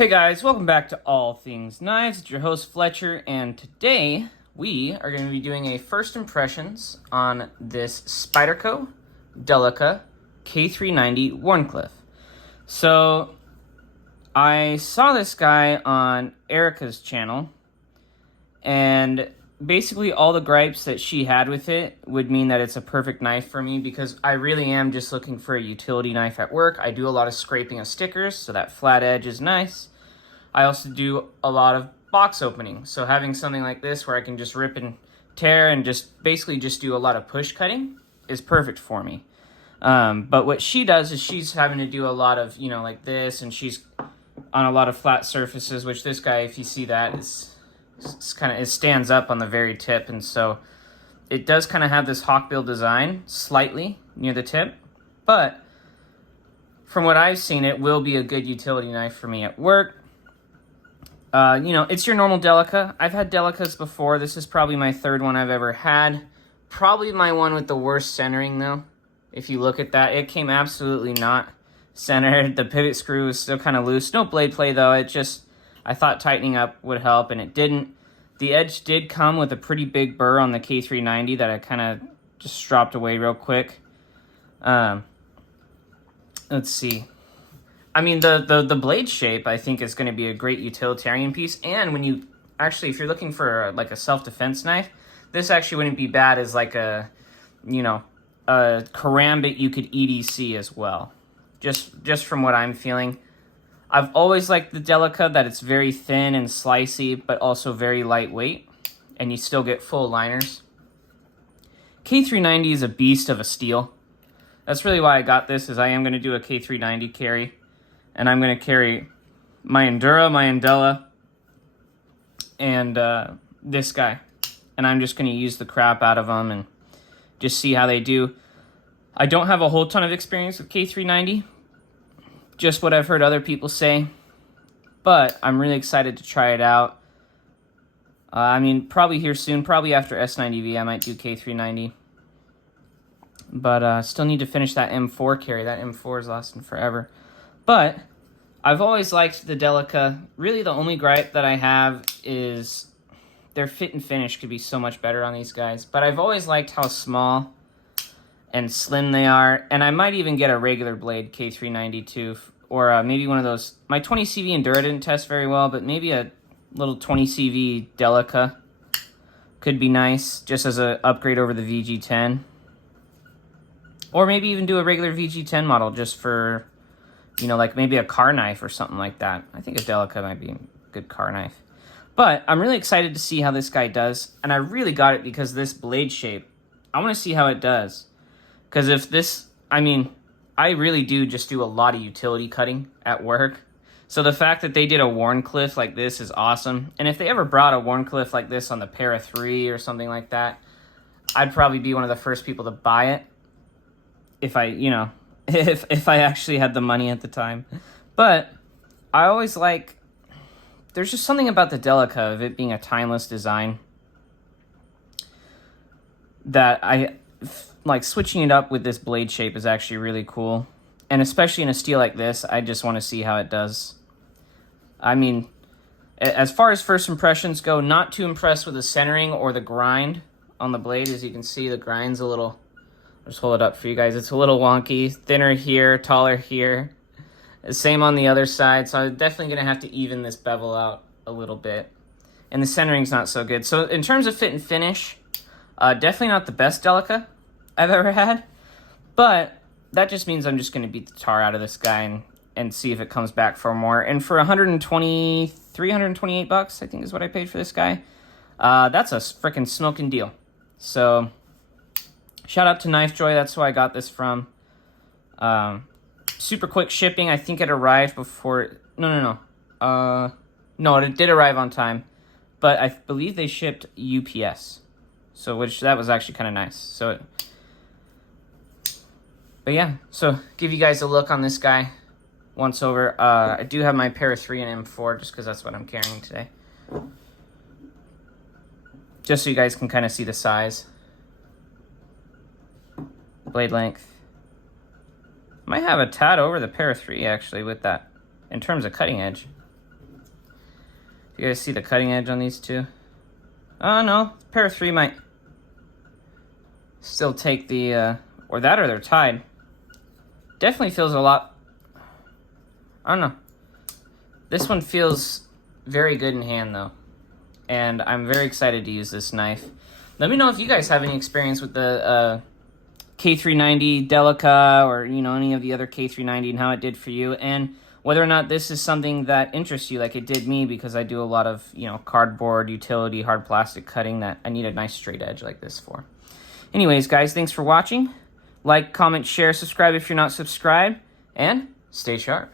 Hey guys, welcome back to All Things Knives. It's your host Fletcher, and today we are going to be doing a first impressions on this Spyderco Delica K390 Wharncliffe. So I saw this guy on Erica's channel, and basically all the gripes that she had with it would mean that it's a perfect knife for me, because I really am just looking for a utility knife at work. I do a lot of scraping of stickers, so that flat edge is nice. I also do a lot of box opening, so having something like this where I can just rip and tear and just basically just do a lot of push cutting is perfect for me. But what she does is she's having to do a lot of, like this, and she's on a lot of flat surfaces, which this guy, if you see that, it stands up on the very tip, and so it does kind of have this hawkbill design slightly near the tip, but from what I've seen, it will be a good utility knife for me at work. It's your normal Delica. I've had Delicas before. This is probably my third one I've ever had. Probably my one with the worst centering, though. If you look at that, it came absolutely not centered. The pivot screw is still kind of loose. No blade play, though. I thought tightening up would help, and it didn't. The edge did come with a pretty big burr on the K390 that I kind of just stropped away real quick. Let's see. I mean, the blade shape, I think, is going to be a great utilitarian piece. And when you actually, if you're looking for like a self-defense knife, this actually wouldn't be bad as like a karambit you could EDC as well. Just from what I'm feeling. I've always liked the Delica, that it's very thin and slicey, but also very lightweight, and you still get full liners. K390 is a beast of a steel. That's really why I got this, is I am going to do a K390 carry. And I'm going to carry my Endura, my Andela, and this guy. And I'm just going to use the crap out of them and just see how they do. I don't have a whole ton of experience with K390. Just what I've heard other people say. But I'm really excited to try it out. Probably here soon. Probably after S90V, I might do K390. But still need to finish that M4 carry. That M4 is lasting forever. But I've always liked the Delica. Really, the only gripe that I have is their fit and finish could be so much better on these guys. But I've always liked how small and slim they are. And I might even get a regular blade K390 too. Or maybe one of those. My 20CV Endura didn't test very well, but maybe a little 20CV Delica could be nice, just as an upgrade over the VG10. Or maybe even do a regular VG10 model just for, like maybe a car knife or something like that. I think a Delica might be a good car knife. But I'm really excited to see how this guy does. And I really got it because this blade shape. I want to see how it does. Because if this, I really just do a lot of utility cutting at work. So the fact that they did a Wharncliffe like this is awesome. And if they ever brought a Wharncliffe like this on the Para 3 or something like that, I'd probably be one of the first people to buy it. If I, if I actually had the money at the time. But I always there's just something about the Delica, of it being a timeless design, that I like. Switching it up with this blade shape is actually really cool. And especially in a steel like this, I just want to see how it does. As far as first impressions go, not too impressed with the centering or the grind on the blade. As you can see, the grind's a little... I'll just hold it up for you guys. It's a little wonky. Thinner here, taller here. Same on the other side. So I'm definitely going to have to even this bevel out a little bit. And the centering's not so good. So in terms of fit and finish, definitely not the best Delica I've ever had. But that just means I'm just going to beat the tar out of this guy and see if it comes back for more. And for $328, I think is what I paid for this guy. That's a freaking smoking deal. So... shout out to Knife Joy, that's who I got this from. Super quick shipping, I think it arrived before... No, it did arrive on time. But I believe they shipped UPS. So, that was actually kind of nice. But yeah, so give you guys a look on this guy once over. I do have my Para 3 and M4, just because that's what I'm carrying today. Just so you guys can kind of see the size. Blade length. Might have a tad over the Para 3 actually with that in terms of cutting edge. You guys see the cutting edge on these two? Oh no, pair of 3 might still take the, or they're tied. Definitely feels a lot, I don't know. This one feels very good in hand though. And I'm very excited to use this knife. Let me know if you guys have any experience with the K390 Delica or, you know, any of the other K390 and how it did for you. And whether or not this is something that interests you like it did me, because I do a lot of, you know, cardboard, utility, hard plastic cutting that I need a nice straight edge like this for. Anyways, guys, thanks for watching. Like, comment, share, subscribe if you're not subscribed, and stay sharp.